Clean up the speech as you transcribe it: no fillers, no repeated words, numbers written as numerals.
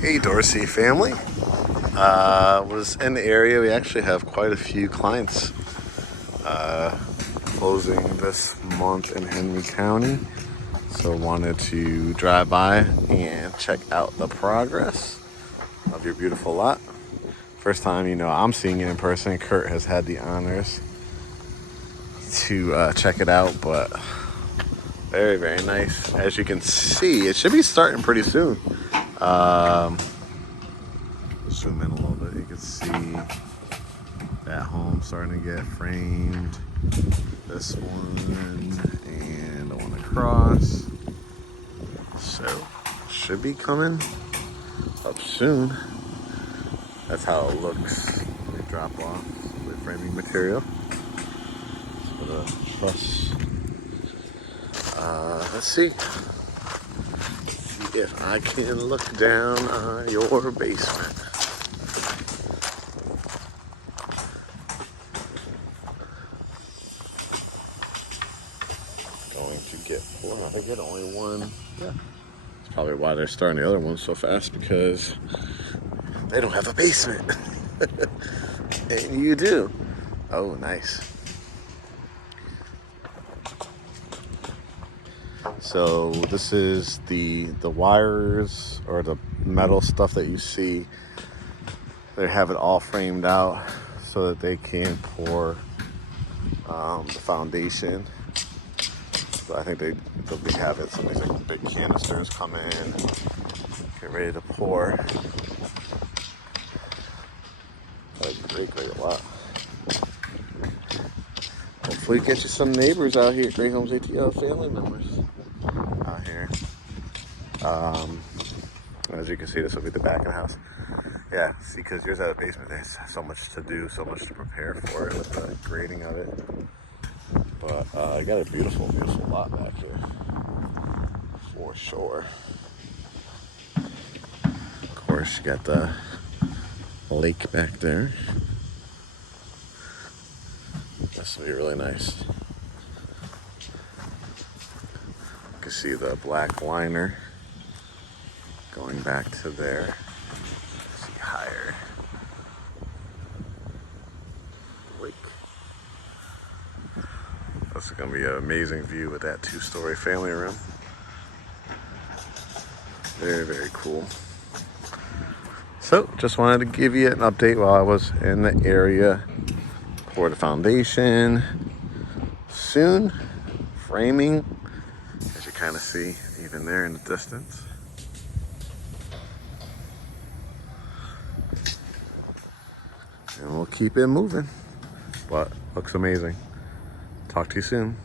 Hey Dorsey family, was in the area. We actually have quite a few clients closing this month in Henry County, so wanted to drive by and check out the progress of your beautiful lot. First time, I'm seeing it in person. Curt has had the honors to check it out, but very, very nice. As you can see, it should be starting pretty soon. Zoom in a little bit, you can see that home starting to get framed. This one and the one across. So should be coming up soon. That's how it looks. They drop off with framing material for the truss. Let's see if I can look down on your basement. Going to get four. I think it only one. Yeah. That's probably why they're starting the other one so fast, because they don't have a basement. And you do. Oh, nice. So this is the wires or the metal stuff that you see. They have it all framed out so that they can pour the foundation. So I think they'll be having some of these like big canisters come in, get ready to pour. Great lot. Hopefully get you some neighbors out here, GreatHomesATL family members out here. As you can see, this will be the back of the house. Yeah, see, because yours has a basement, there's so much to do, so much to prepare for it with the grading of it. But I got a beautiful, beautiful lot back here, for sure. Of course, you got the lake back there. This will be really nice. You can see the black liner going back to there. See higher. Lake. This is going to be an amazing view with that 2-story family room. Very, very cool. So, just wanted to give you an update while I was in the area. For the foundation. Soon, framing, as you kind of see even there in the distance. And we'll keep it moving. But looks amazing. Talk to you soon.